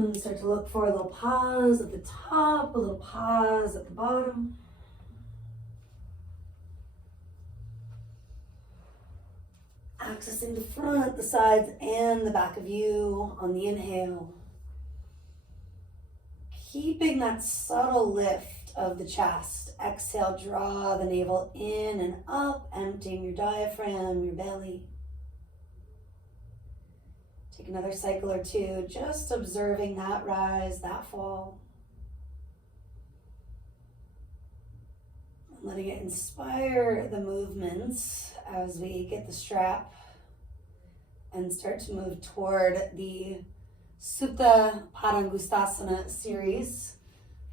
And start to look for a little pause at the top, a little pause at the bottom. Accessing the front, the sides, and the back of you on the inhale. Keeping that subtle lift of the chest. Exhale, draw the navel in and up, emptying your diaphragm, your belly. Take another cycle or two, just observing that rise, that fall. Letting it inspire the movements as we get the strap and start to move toward the Supta Padangusthasana series.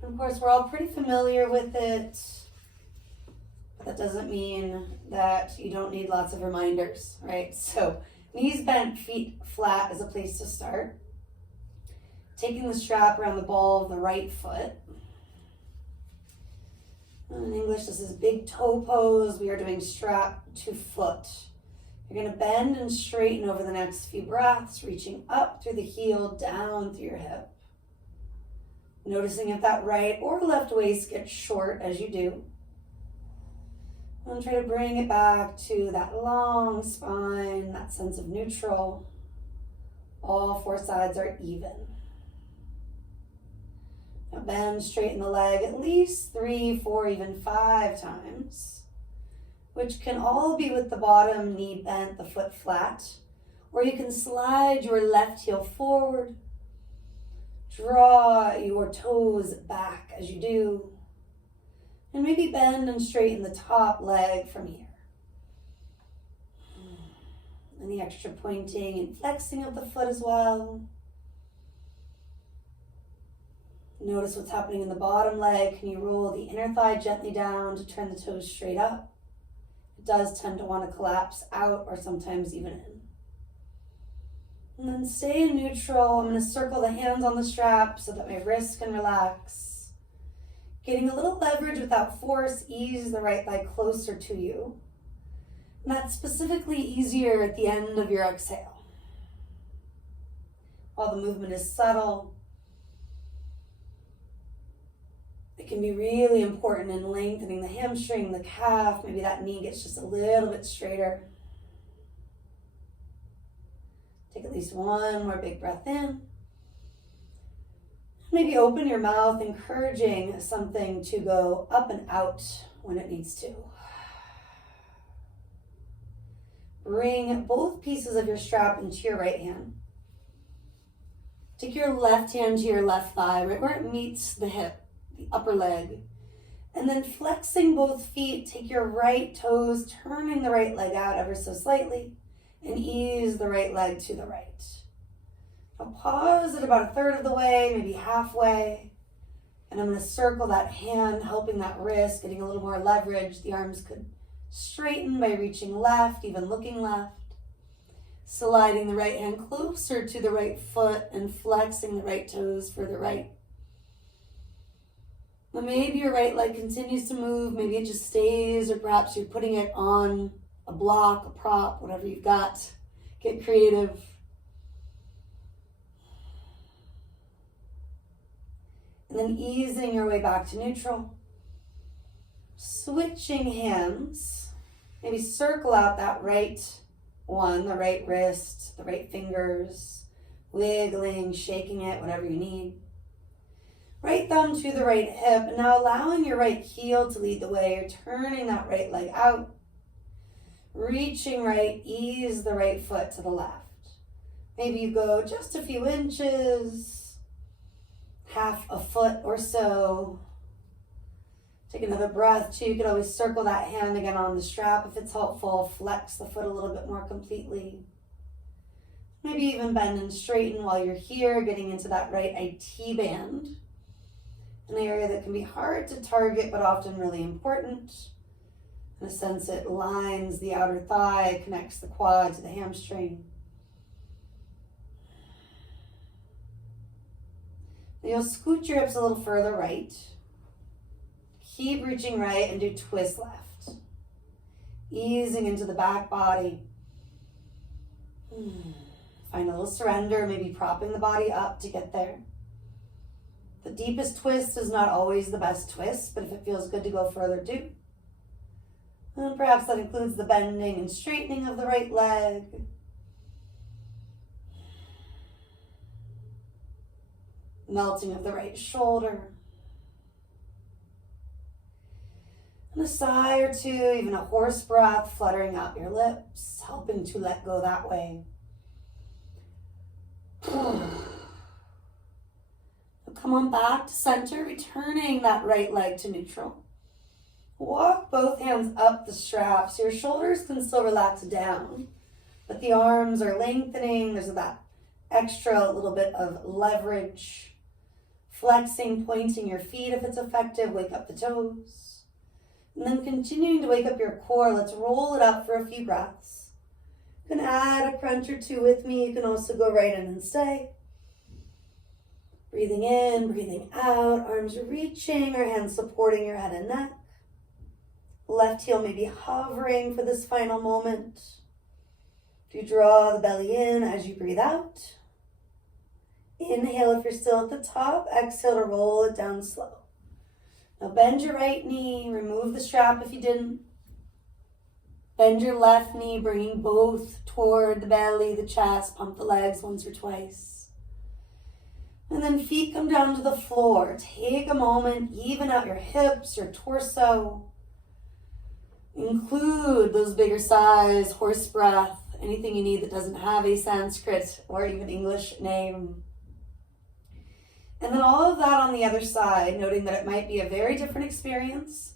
And of course, we're all pretty familiar with it, but that doesn't mean that you don't need lots of reminders, right? So knees bent, feet flat is a place to start. Taking the strap around the ball of the right foot. In English, this is big toe pose. We are doing strap to foot. You're going to bend and straighten over the next few breaths, reaching up through the heel, down through your hip. Noticing if that right or left waist gets short as you do. And try to bring it back to that long spine, that sense of neutral. All four sides are even. Now bend, straighten the leg at least 3, 4, even 5 times, which can all be with the bottom knee bent, the foot flat, or you can slide your left heel forward, draw your toes back as you do, and maybe bend and straighten the top leg from here. And the extra pointing and flexing of the foot as well. Notice what's happening in the bottom leg. Can you roll the inner thigh gently down to turn the toes straight up? It does tend to want to collapse out or sometimes even in. And then stay in neutral. I'm going to circle the hands on the strap so that my wrists can relax. Getting a little leverage without force, ease the right leg closer to you. And that's specifically easier at the end of your exhale. While the movement is subtle, it can be really important in lengthening the hamstring, the calf. Maybe that knee gets just a little bit straighter. Take at least one more big breath in. Maybe open your mouth, encouraging something to go up and out when it needs to. Bring both pieces of your strap into your right hand. Take your left hand to your left thigh, right where it meets the hip, the upper leg. And then flexing both feet, take your right toes, turning the right leg out ever so slightly, and ease the right leg to the right. Now pause at about 1/3 of the way, maybe halfway. And I'm going to circle that hand, helping that wrist, getting a little more leverage. The arms could straighten by reaching left, even looking left. Sliding the right hand closer to the right foot and flexing the right toes further right. But maybe your right leg continues to move, maybe it just stays, or perhaps you're putting it on a block, a prop, whatever you've got. Get creative. And then easing your way back to neutral. Switching hands. Maybe circle out that right one, the right wrist, the right fingers. Wiggling, shaking it, whatever you need. Right thumb to the right hip. And now allowing your right heel to lead the way. You're turning that right leg out. Reaching right, ease the right foot to the left. Maybe you go just a few inches, half a foot or so. Take another breath too. You could always circle that hand again on the strap if it's helpful. Flex the foot a little bit more completely. Maybe even bend and straighten while you're here, getting into that right IT band. An area that can be hard to target, but often really important. In a sense, it lines the outer thigh, connects the quad to the hamstring. You'll scoot your hips a little further right. Keep reaching right and do twist left. Easing into the back body. Find a little surrender, maybe propping the body up to get there. The deepest twist is not always the best twist, but if it feels good to go further, do. And perhaps that includes the bending and straightening of the right leg. Melting of the right shoulder. And a sigh or two, even a horse breath fluttering out your lips, helping to let go that way. Come on back to center, returning that right leg to neutral. Walk both hands up the straps. Your shoulders can still relax down, but the arms are lengthening. There's that extra little bit of leverage. Flexing, pointing your feet if it's effective. Wake up the toes. And then continuing to wake up your core. Let's roll it up for a few breaths. You can add a crunch or two with me. You can also go right in and stay. Breathing in, breathing out. Arms reaching or hands supporting your head and neck. Left heel may be hovering for this final moment. Do draw the belly in as you breathe out. Inhale if you're still at the top. Exhale to roll it down slow. Now bend your right knee. Remove the strap if you didn't. Bend your left knee, bringing both toward the belly, the chest. Pump the legs once or twice. And then feet come down to the floor. Take a moment, even out your hips, your torso. Include those bigger sighs, horse breath, anything you need that doesn't have a Sanskrit or even English name. And then all of that on the other side, noting that it might be a very different experience.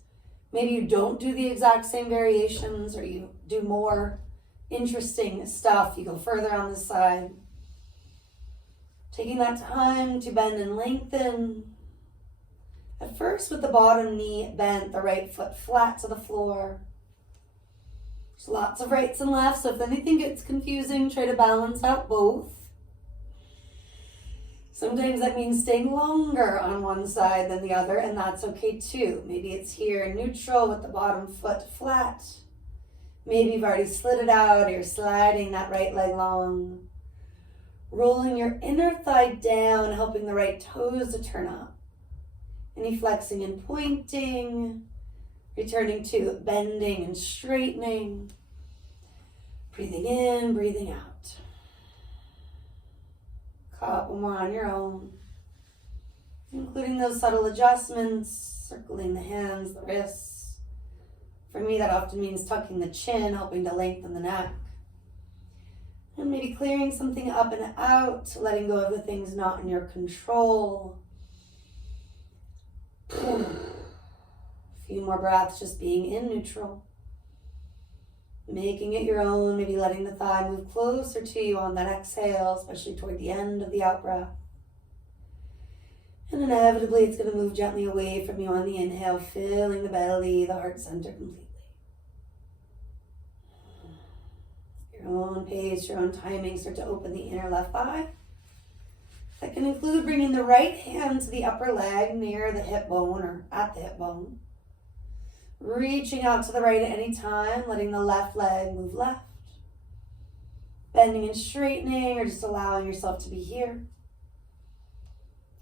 Maybe you don't do the exact same variations, or you do more interesting stuff. You go further on this side. Taking that time to bend and lengthen. At first with the bottom knee bent, the right foot flat to the floor. There's lots of rights and lefts, so if anything gets confusing, try to balance out both. Sometimes that means staying longer on one side than the other, and that's okay too. Maybe it's here neutral with the bottom foot flat. Maybe you've already slid it out, or you're sliding that right leg long. Rolling your inner thigh down, helping the right toes to turn up. Any flexing and pointing. Returning to bending and straightening. Breathing in, breathing out. Couple more on your own. Including those subtle adjustments, circling the hands, the wrists. For me, that often means tucking the chin, helping to lengthen the neck. And maybe clearing something up and out, letting go of the things not in your control. A few more breaths, just being in neutral. Making it your own, maybe letting the thigh move closer to you on that exhale, especially toward the end of the out-breath. And inevitably, it's going to move gently away from you on the inhale, filling the belly, the heart center completely. Your own pace, your own timing, start to open the inner left thigh. That can include bringing the right hand to the upper leg near the hip bone or at the hip bone. Reaching out to the right at any time, letting the left leg move left. Bending and straightening, or just allowing yourself to be here.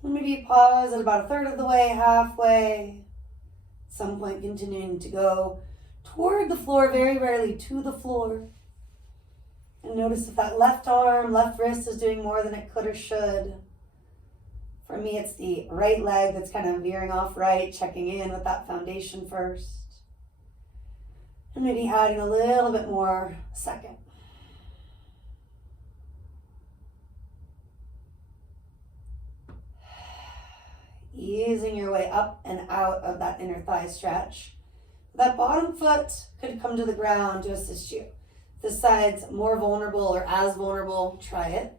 And maybe pause at about a third of the way, halfway. At some point continuing to go toward the floor, very rarely to the floor. And notice if that left arm, left wrist is doing more than it could or should. For me, it's the right leg that's kind of veering off right, checking in with that foundation first. And maybe adding a little bit more second. Easing your way up and out of that inner thigh stretch. That bottom foot could come to the ground to assist you. If this side's more vulnerable or as vulnerable, try it.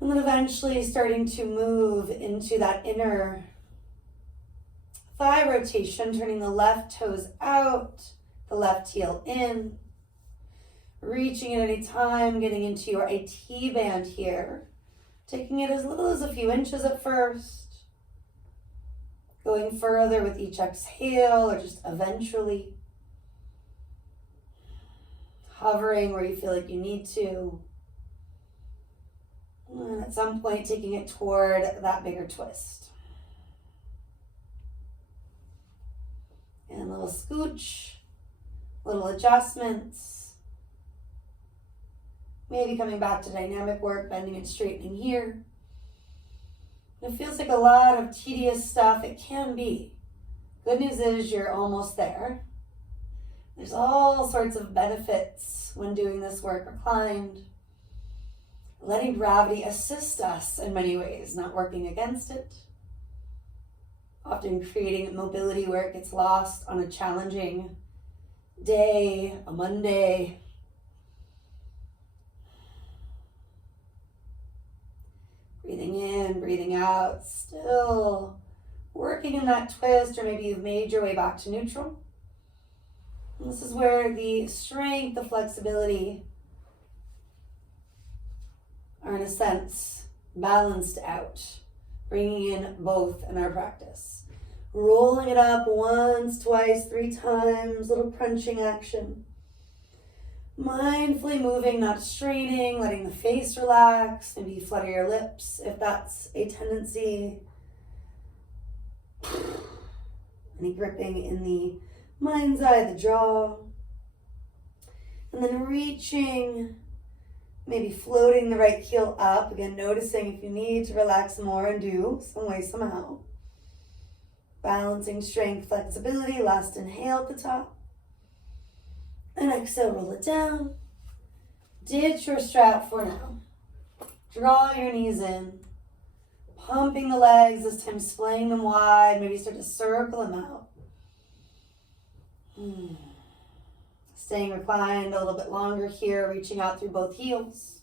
And then eventually starting to move into that inner thigh rotation, turning the left toes out, the left heel in. Reaching at any time, getting into your AT band here. Taking it as little as a few inches at first. Going further with each exhale or just eventually. Hovering where you feel like you need to. And at some point taking it toward that bigger twist. And a little scooch, little adjustments. Maybe coming back to dynamic work, bending and straightening here. It feels like a lot of tedious stuff. It can be. Good news is you're almost there. There's all sorts of benefits when doing this work reclined. Letting gravity assist us in many ways, not working against it. Often creating mobility where it gets lost on a challenging day, a Monday. Breathing in, breathing out, still working in that twist, or maybe you've made your way back to neutral. And this is where the strength, the flexibility are in a sense balanced out, bringing in both in our practice. Rolling it up once, twice, 3 times, little crunching action. Mindfully moving, not straining, letting the face relax. Maybe flutter your lips if that's a tendency. Any gripping in the mind's eye, the jaw. And then reaching, maybe floating the right heel up. Again, noticing if you need to relax more and do some way, somehow. Balancing strength, flexibility. Last inhale at the top. And exhale, roll it down. Ditch your strap for now. Draw your knees in. Pumping the legs, this time splaying them wide. Maybe start to circle them out. Staying reclined a little bit longer here, reaching out through both heels.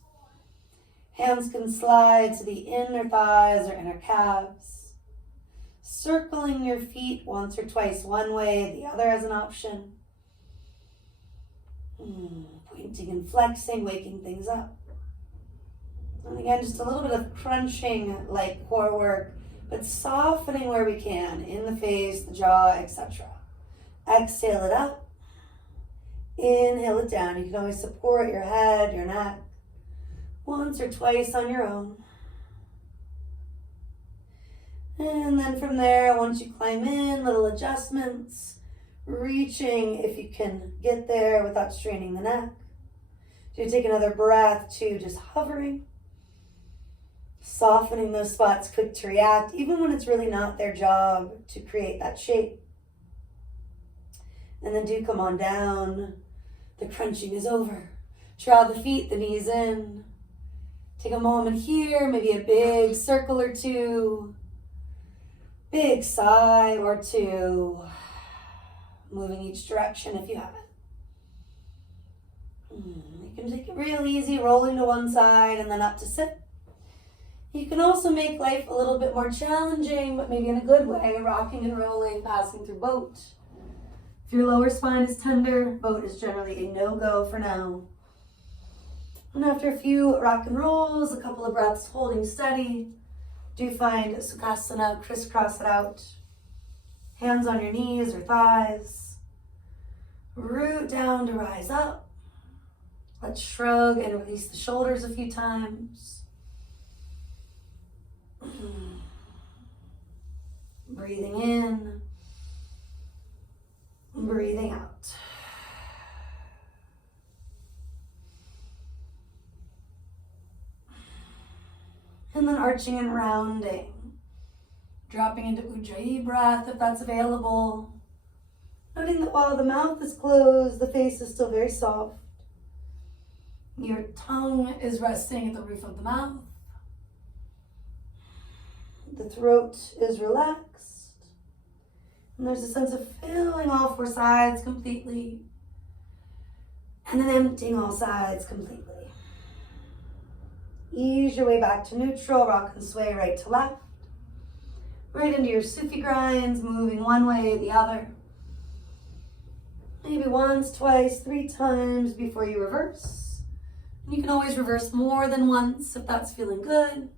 Hands can slide to the inner thighs or inner calves. Circling your feet once or twice one way, the other as an option. Pointing and flexing, waking things up. And again, just a little bit of crunching like core work, but softening where we can, in the face, the jaw, etc. Exhale it up. Inhale it down. You can always support your head, your neck, once or twice on your own. And then from there, once you climb in, little adjustments. Reaching if you can get there without straining the neck. Do take another breath to just hovering. Softening those spots, quick to react, even when it's really not their job to create that shape. And then do come on down. The crunching is over. Draw the feet, the knees in. Take a moment here, maybe a big circle or two. Big sigh or two. Moving each direction if you have it. You can take it real easy, rolling to one side and then up to sit. You can also make life a little bit more challenging, but maybe in a good way, rocking and rolling, passing through boat. If your lower spine is tender, boat is generally a no-go for now. And after a few rock and rolls, a couple of breaths holding steady, do find Sukhasana, crisscross it out. Hands on your knees or thighs. Root down to rise up. Let's shrug and release the shoulders a few times. Breathing in. Breathing out. And then arching and rounding. Dropping into Ujjayi breath if that's available. Noting that while the mouth is closed, the face is still very soft. Your tongue is resting at the roof of the mouth. The throat is relaxed. And there's a sense of filling all 4 sides completely. And then emptying all sides completely. Ease your way back to neutral, rock and sway right to left. Right into your Sufi grinds, moving one way, the other. Maybe once, twice, 3 times before you reverse. And you can always reverse more than once if that's feeling good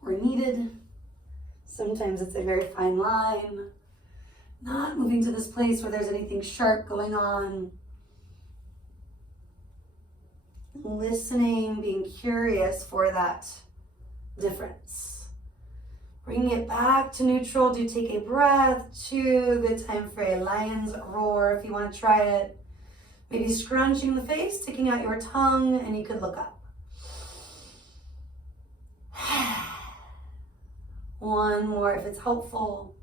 or needed. Sometimes it's a very fine line. Not moving to this place where there's anything sharp going on. Listening, being curious for that difference. Bringing it back to neutral. Do take a breath. 2. Good time for a lion's roar if you want to try it. Maybe scrunching the face, sticking out your tongue, and you could look up. 1 more if it's helpful.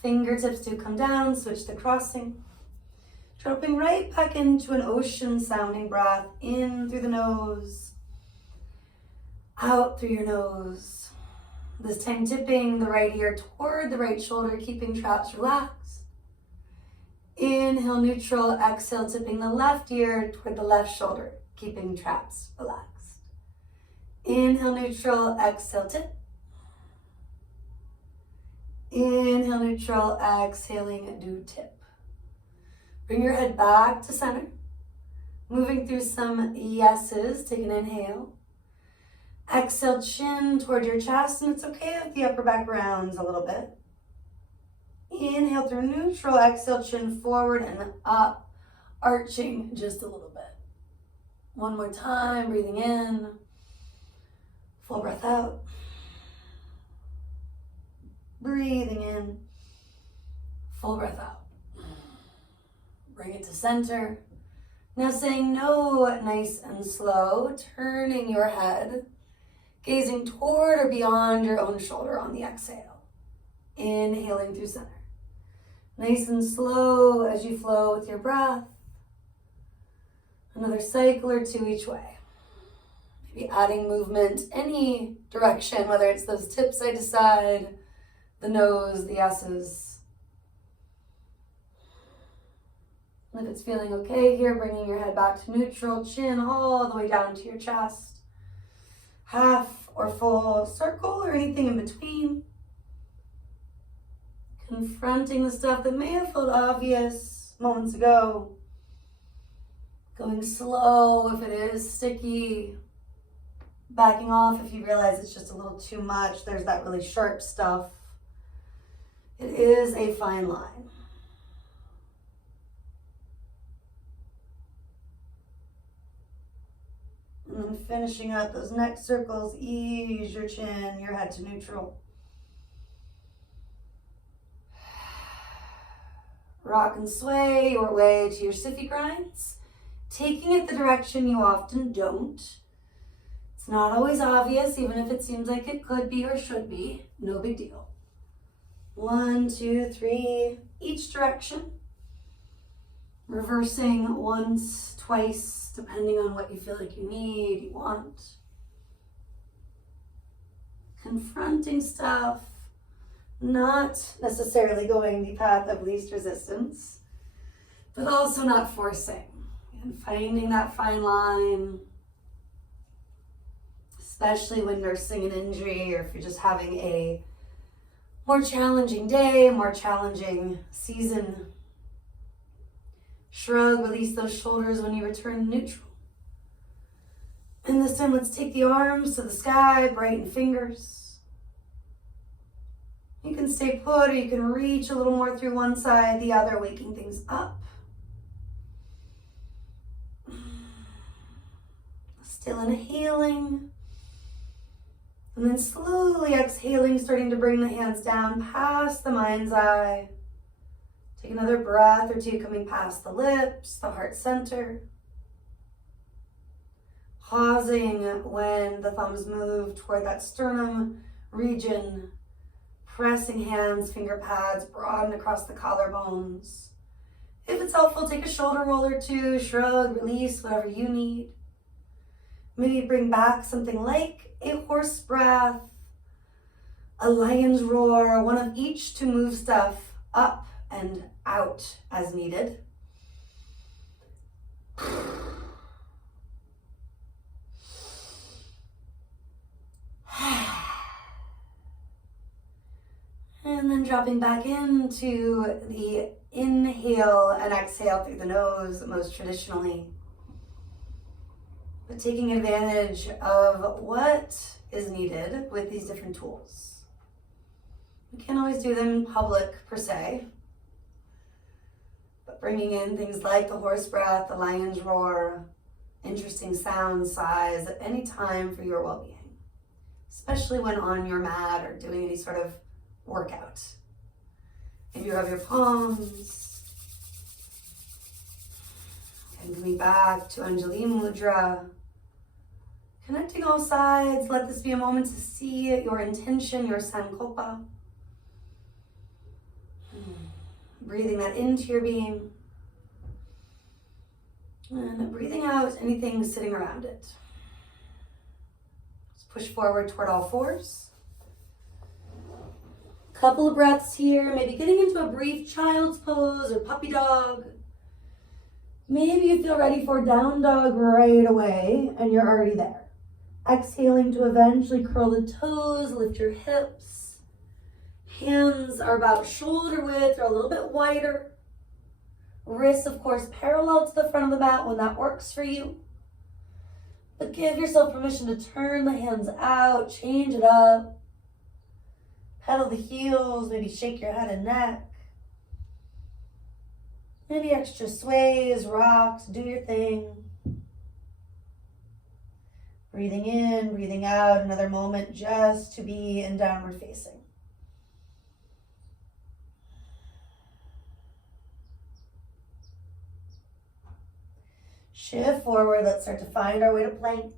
Fingertips do come down, switch to crossing. Dropping right back into an ocean sounding breath, in through the nose, out through your nose. This time tipping the right ear toward the right shoulder, keeping traps relaxed. Inhale, neutral. Exhale, tipping the left ear toward the left shoulder, keeping traps relaxed. Inhale, neutral. Exhale, tip. Inhale, neutral. Exhaling, do tip. Bring your head back to center. Moving through some yeses. Take an inhale. Exhale, chin toward your chest, and it's okay if the upper back rounds a little bit. Inhale through neutral, exhale, chin forward and up, arching just a little bit. 1 more time, breathing in, full breath out. Breathing in, full breath out. Bring it to center. Now saying no, nice and slow, turning your head, gazing toward or beyond your own shoulder on the exhale. Inhaling through center. Nice and slow as you flow with your breath. Another cycle or 2 each way. Maybe adding movement any direction, whether it's those tips side to side, the nose, the yeses. And if it's feeling okay here, bringing your head back to neutral, chin all the way down to your chest. Half or full circle or anything in between. Confronting the stuff that may have felt obvious moments ago. Going slow if it is sticky. Backing off if you realize it's just a little too much. There's that really sharp stuff. It is a fine line. And then finishing up those neck circles, ease your chin, your head to neutral. Rock and sway your way to your siffy grinds, taking it the direction you often don't. It's not always obvious, even if it seems like it could be or should be. No big deal. 1, 2, 3, each direction. Reversing once, twice, depending on what you feel like you need, you want. Confronting stuff, not necessarily going the path of least resistance, but also not forcing. And finding that fine line, especially when nursing an injury or if you're just having a more challenging day, more challenging season. Shrug, release those shoulders when you return neutral. And this time, let's take the arms to the sky, brighten fingers. You can stay put or you can reach a little more through one side, the other, waking things up. Still inhaling. And then slowly exhaling, starting to bring the hands down past the mind's eye. Take another breath or 2 coming past the lips, the heart center. Pausing when the thumbs move toward that sternum region. Pressing hands, finger pads, broaden across the collarbones. If it's helpful, take a shoulder roll or 2, shrug, release, whatever you need. Maybe bring back something like a horse breath, a lion's roar, one of each to move stuff up and out as needed. And then dropping back into the inhale and exhale through the nose, most traditionally. But taking advantage of what is needed with these different tools. We can't always do them in public per se, but bringing in things like the horse breath, the lion's roar, interesting sound, size at any time for your well-being, especially when on your mat or doing any sort of workout. If you have your palms, and coming back to Anjali Mudra, connecting all sides. Let this be a moment to see your intention, your sankalpa. Breathing that into your being. And breathing out anything sitting around it. Just push forward toward all fours. Couple of breaths here, maybe getting into a brief child's pose or puppy dog. Maybe you feel ready for down dog right away and you're already there. Exhaling to eventually curl the toes, lift your hips. Hands are about shoulder width or a little bit wider. Wrists, of course, parallel to the front of the mat when that works for you. But give yourself permission to turn the hands out, change it up. Pedal the heels, maybe shake your head and neck. Any extra sways, rocks, do your thing. Breathing in, breathing out, another moment just to be in downward facing. Shift forward, let's start to find our way to plank.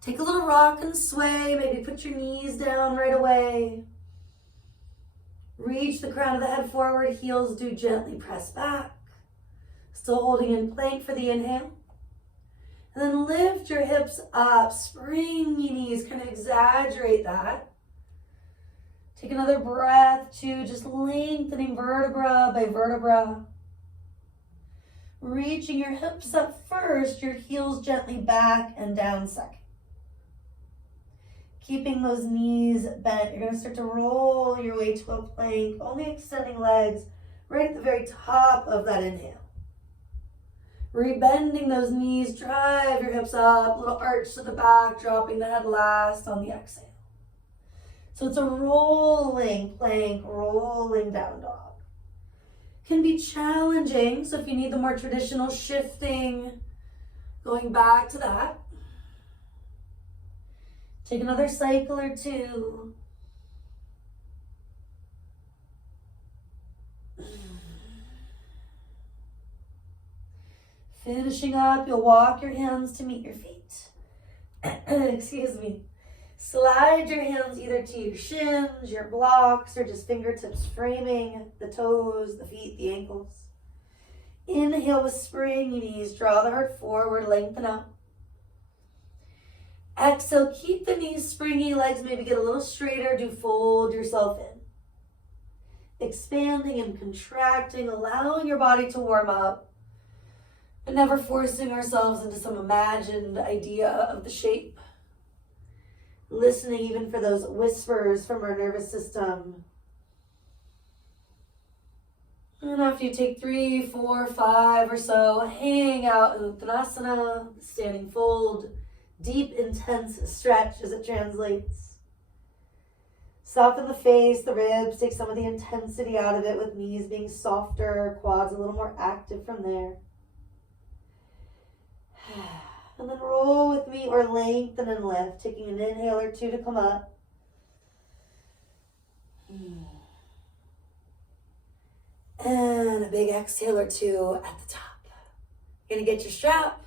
Take a little rock and sway, maybe put your knees down right away. Reach the crown of the head forward, heels do gently press back. Still holding in plank for the inhale. And then lift your hips up, springy knees, kind of exaggerate that. Take another breath to just lengthening vertebra by vertebra. Reaching your hips up first, your heels gently back and down second. Keeping those knees bent, you're going to start to roll your way to a plank, only extending legs right at the very top of that inhale. Rebending those knees, drive your hips up, little arch to the back, dropping the head last on the exhale. So it's a rolling plank, rolling down dog. Can be challenging, so if you need the more traditional shifting, going back to that. Take another cycle or two. Finishing up, you'll walk your hands to meet your feet. Excuse me. Slide your hands either to your shins, your blocks, or just fingertips framing the toes, the feet, the ankles. Inhale with springy knees, draw the heart forward, lengthen up. Exhale, keep the knees springy, legs maybe get a little straighter, do fold yourself in. Expanding and contracting, allowing your body to warm up, but never forcing ourselves into some imagined idea of the shape. Listening even for those whispers from our nervous system. And after you take 3, 4, 5 or so, hang out in Uttanasana, standing fold, deep, intense stretch as it translates. Soften the face, the ribs, take some of the intensity out of it with knees being softer, quads a little more active from there. And then roll with me or lengthen and lift, taking an inhale or two to come up. And a big exhale or two at the top. You're gonna get your strap.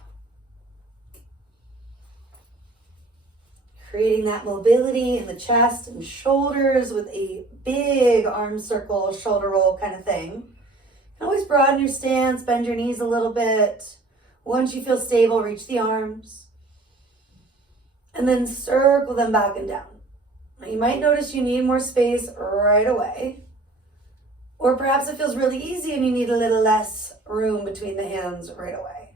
Creating that mobility in the chest and shoulders with a big arm circle, shoulder roll kind of thing. You can always broaden your stance, bend your knees a little bit. Once you feel stable, reach the arms. And then circle them back and down. Now you might notice you need more space right away. Or perhaps it feels really easy and you need a little less room between the hands right away.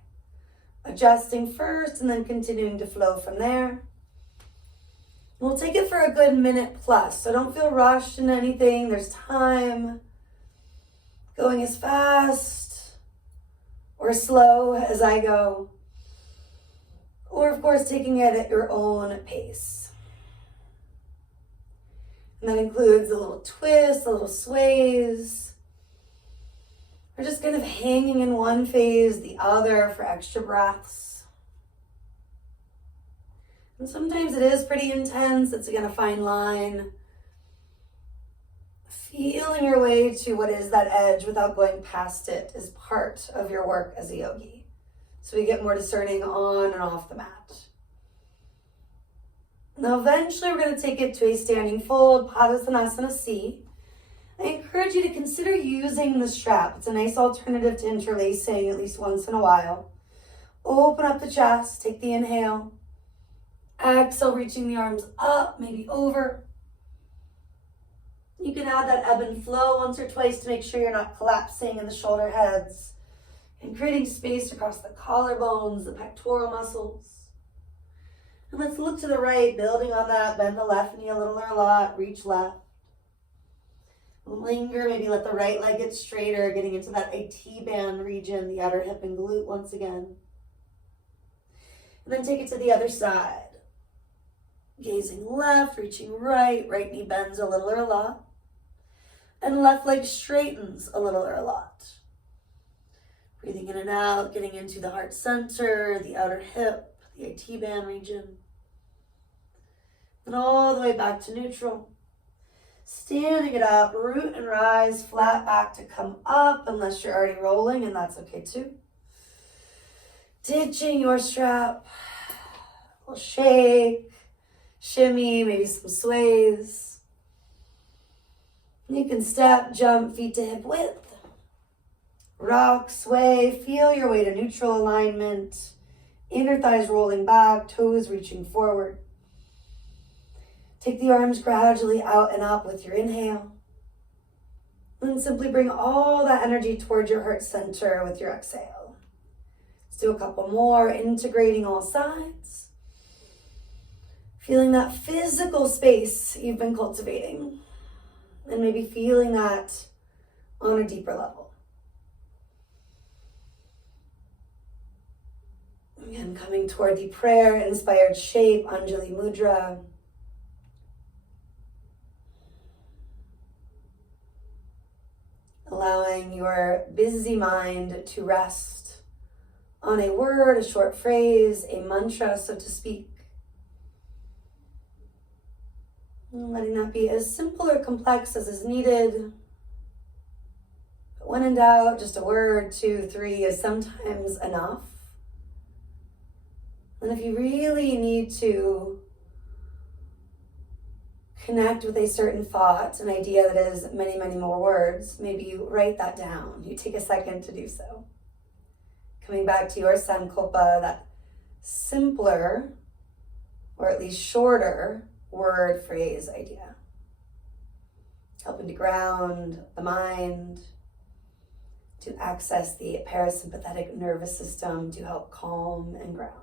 Adjusting first and then continuing to flow from there. We'll take it for a good minute plus, so don't feel rushed in anything. There's time. Going as fast or slow as I go. Or of course, taking it at your own pace. And that includes a little twist, a little sways. We're just kind of hanging in one phase, the other for extra breaths. And sometimes it is pretty intense. It's again a fine line. Feeling your way to what is that edge without going past it is part of your work as a yogi. So we get more discerning on and off the mat. Now eventually we're going to take it to a standing fold, Padasana C. I encourage you to consider using the strap. It's a nice alternative to interlacing at least once in a while. Open up the chest, take the inhale. Exhale, reaching the arms up, maybe over. You can add that ebb and flow once or twice to make sure you're not collapsing in the shoulder heads and creating space across the collarbones, the pectoral muscles. And let's look to the right, building on that. Bend the left knee a little or a lot, reach left. Linger, maybe let the right leg get straighter, getting into that IT band region, the outer hip and glute once again. And then take it to the other side. Gazing left, reaching right, right knee bends a little or a lot. And left leg straightens a little or a lot. Breathing in and out, getting into the heart center, the outer hip, the IT band region. And all the way back to neutral. Standing it up, root and rise, flat back to come up, unless you're already rolling, and that's okay too. Ditching your strap. We'll shake, shimmy, maybe some sways. You can step, jump, feet to hip width. Rock, sway, feel your way to neutral alignment. Inner thighs rolling back, toes reaching forward. Take the arms gradually out and up with your inhale. And simply bring all that energy towards your heart center with your exhale. Let's do a couple more, integrating all sides. Feeling that physical space you've been cultivating. And maybe feeling that on a deeper level. Again, coming toward the prayer-inspired shape, Anjali Mudra. Allowing your busy mind to rest on a word, a short phrase, a mantra, so to speak. And letting that be as simple or complex as is needed. But when in doubt, just a word, 2, 3 is sometimes enough. And if you really need to connect with a certain thought, an idea that is many, many more words, maybe you write that down. You take a second to do so. Coming back to your Sankalpa, that simpler, or at least shorter, word, phrase, idea. Helping to ground the mind, to access the parasympathetic nervous system, to help calm and ground.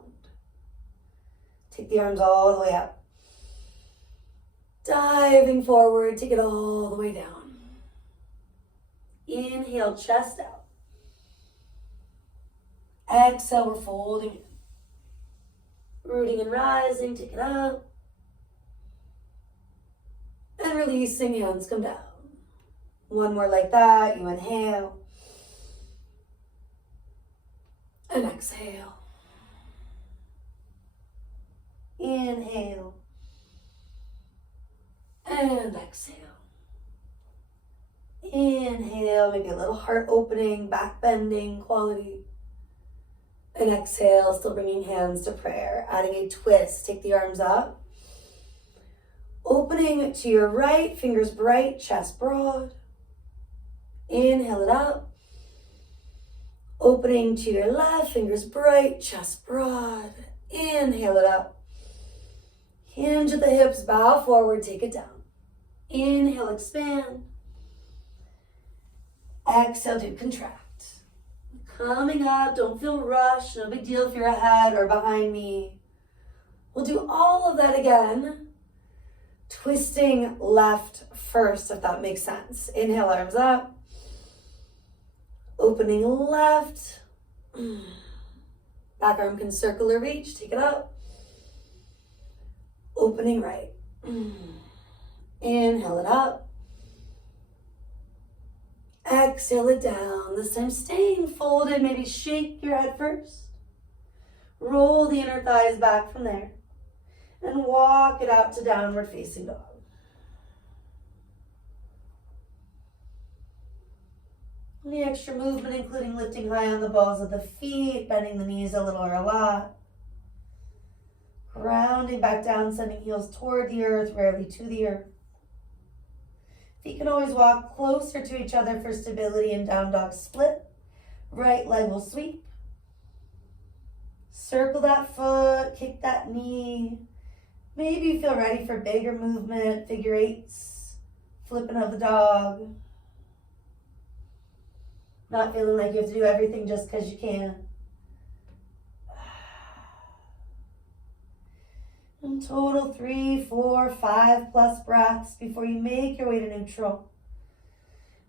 Take the arms all the way up. Diving forward, take it all the way down. Inhale, chest out. Exhale, we're folding in. Rooting and rising, take it up. And releasing, hands come down. One more like that, you inhale. And exhale. Inhale. And exhale. Inhale, maybe a little heart opening, back bending quality. And exhale, still bringing hands to prayer. Adding a twist, take the arms up. Opening to your right, fingers bright, chest broad. Inhale it up. Opening to your left, fingers bright, chest broad. Inhale it up. Hinge at the hips, bow forward, take it down. Inhale, expand. Exhale, do contract. Coming up, don't feel rushed. No big deal if you're ahead or behind me. We'll do all of that again. Twisting left first, if that makes sense. Inhale, arms up. Opening left. Back arm can circle or reach. Take it up. Opening right. Inhale it up. Exhale it down. This time staying folded. Maybe shake your head first. Roll the inner thighs back from there. And walk it out to downward facing dog. Any extra movement, including lifting high on the balls of the feet, bending the knees a little or a lot. Grounding back down, sending heels toward the earth, rarely to the earth. Feet can always walk closer to each other for stability in down dog split. Right leg will sweep. Circle that foot, kick that knee. Maybe you feel ready for bigger movement, figure eights, flipping of the dog. Not feeling like you have to do everything just because you can. In total, 3, 4, 5 plus breaths before you make your way to neutral.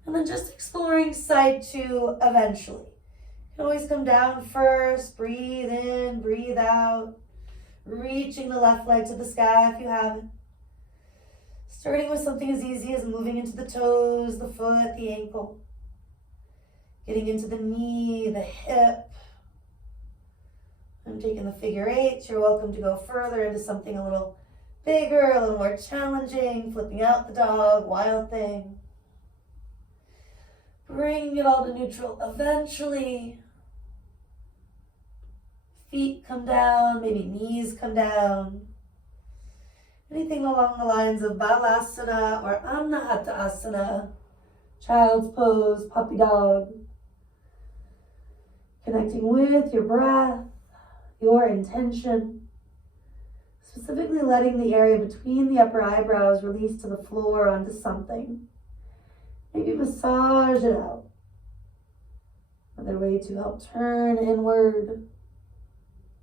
And then just exploring side 2 eventually. You can always come down first, breathe in, breathe out. Reaching the left leg to the sky if you haven't. Starting with something as easy as moving into the toes, the foot, the ankle. Getting into the knee, the hip. I'm taking the figure eights. You're welcome to go further into something a little bigger, a little more challenging, flipping out the dog, wild thing. Bringing it all to neutral eventually. Feet come down, maybe knees come down. Anything along the lines of Balasana or Anahata Asana, child's pose, puppy dog. Connecting with your breath, your intention. Specifically letting the area between the upper eyebrows release to the floor onto something. Maybe massage it out. Another way to help turn inward.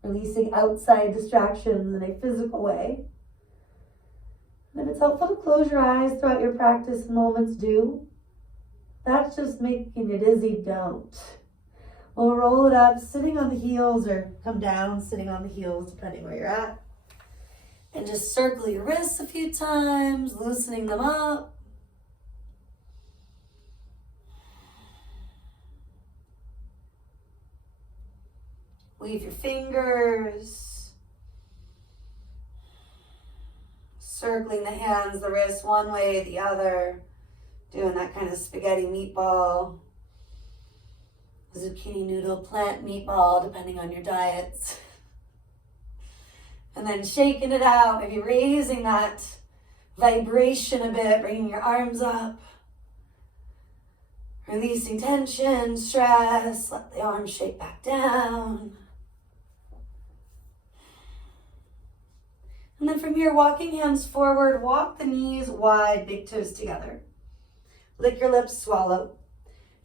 Releasing outside distractions in a physical way. And if it's helpful to close your eyes throughout your practice, moments do. That's just making you dizzy, don't. We'll roll it up, sitting on the heels, or come down, sitting on the heels, depending where you're at. And just circle your wrists a few times, loosening them up. Weave your fingers. Circling the hands, the wrists one way, the other. Doing that kind of spaghetti meatball. Zucchini noodle, plant meatball, depending on your diets. And then shaking it out, maybe raising that vibration a bit, bringing your arms up. Releasing tension, stress, let the arms shake back down. And then from here, walking hands forward, walk the knees wide, big toes together. Lick your lips, swallow.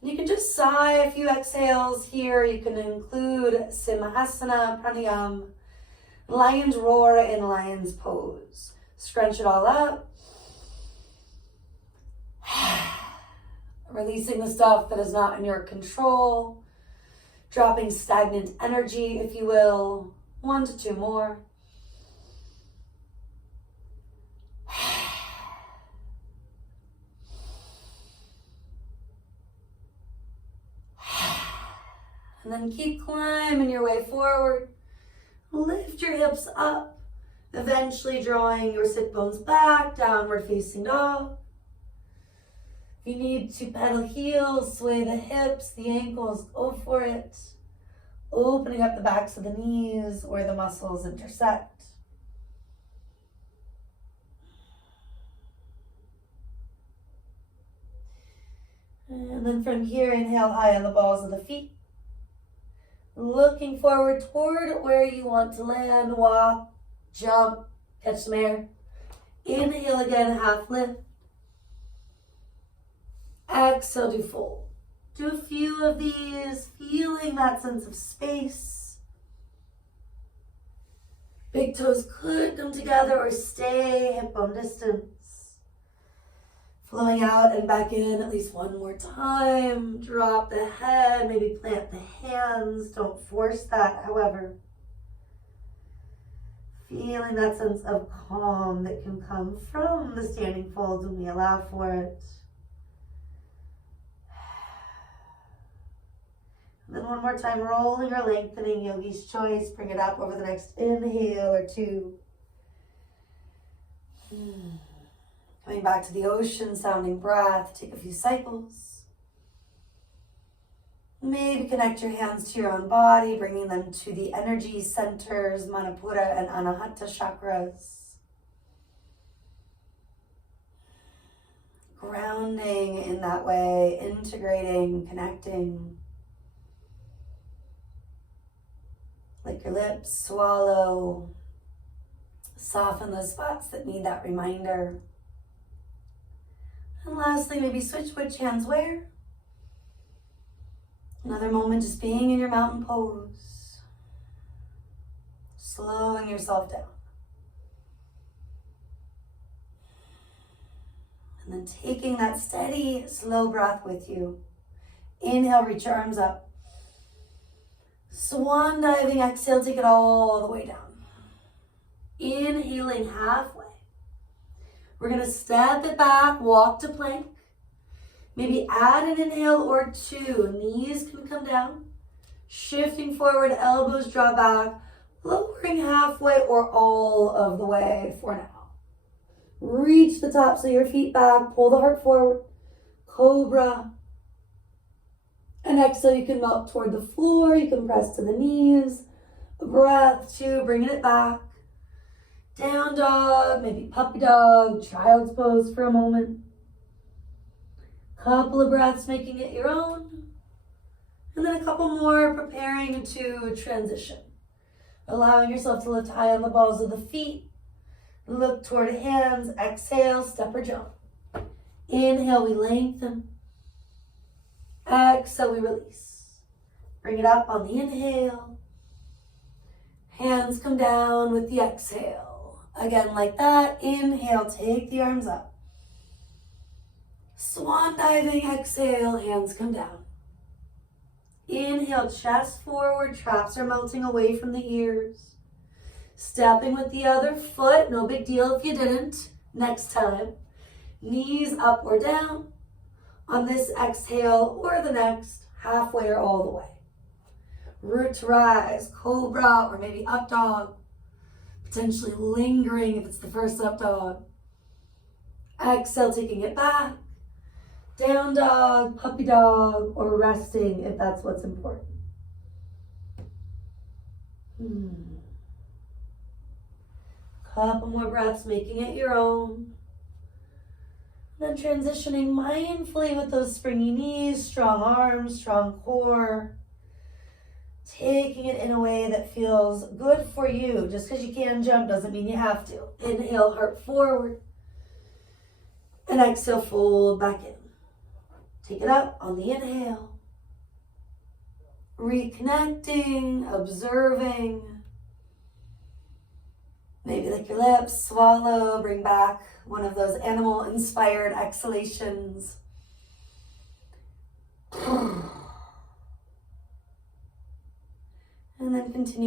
You can just sigh a few exhales here. You can include Simhasana, Pranayam, Lion's Roar, and Lion's Pose. Scrunch it all up. Releasing the stuff that is not in your control. Dropping stagnant energy, if you will. 1 to 2 more. And then keep climbing your way forward. Lift your hips up, eventually drawing your sit bones back, downward facing dog. If you need to pedal heels, sway the hips, the ankles, go for it. Opening up the backs of the knees where the muscles intersect. And then from here, inhale high on the balls of the feet. Looking forward toward where you want to land, walk, jump, catch some air. Inhale again, half lift. Exhale, do fold. Do a few of these, feeling that sense of space. Big toes could come together or stay hip bone distance. Flowing out and back in at least one more time. Drop the head, maybe plant the hands. Don't force that, however. Feeling that sense of calm that can come from the standing folds when we allow for it. And then one more time, rolling or lengthening, yogi's choice. Bring it up over the next inhale or two. Coming back to the ocean sounding breath, take a few cycles. Maybe connect your hands to your own body, bringing them to the energy centers, Manipura and Anahata chakras. Grounding in that way, integrating, connecting. Lick your lips, swallow. Soften those spots that need that reminder. And lastly, maybe switch which hands where. Another moment just being in your mountain pose. Slowing yourself down. And then taking that steady, slow breath with you. Inhale, reach your arms up. Swan diving, exhale, take it all the way down. Inhaling halfway. We're going to step it back, walk to plank. Maybe add an inhale or two. Knees can come down. Shifting forward, elbows draw back. Lowering halfway or all of the way for now. Reach the tops of your feet back. Pull the heart forward. Cobra. And exhale, you can melt toward the floor. You can press to the knees. A breath, two, bringing it back. Down dog, maybe puppy dog, child's pose for a moment. Couple of breaths, making it your own. And then a couple more, preparing to transition. Allowing yourself to lift high on the balls of the feet. Look toward hands. Exhale, step or jump. Inhale, we lengthen. Exhale, we release. Bring it up on the inhale. Hands come down with the exhale. Again, like that. Inhale, take the arms up. Swan diving, exhale, hands come down. Inhale, chest forward, traps are melting away from the ears. Stepping with the other foot, no big deal if you didn't. Next time, knees up or down. On this exhale or the next, halfway or all the way. Root to rise, cobra, or maybe up dog. Potentially lingering if it's the first up dog. Exhale, taking it back. Down dog, puppy dog, or resting if that's what's important. Couple more breaths, making it your own. Then transitioning mindfully with those springy knees, strong arms, strong core. Taking it in a way that feels good for you. Just because you can jump doesn't mean you have to. Inhale, heart forward. And exhale, fold back in. Take it up on the inhale. Reconnecting, observing. Maybe lick your lips, swallow, bring back one of those animal-inspired exhalations. And then continue.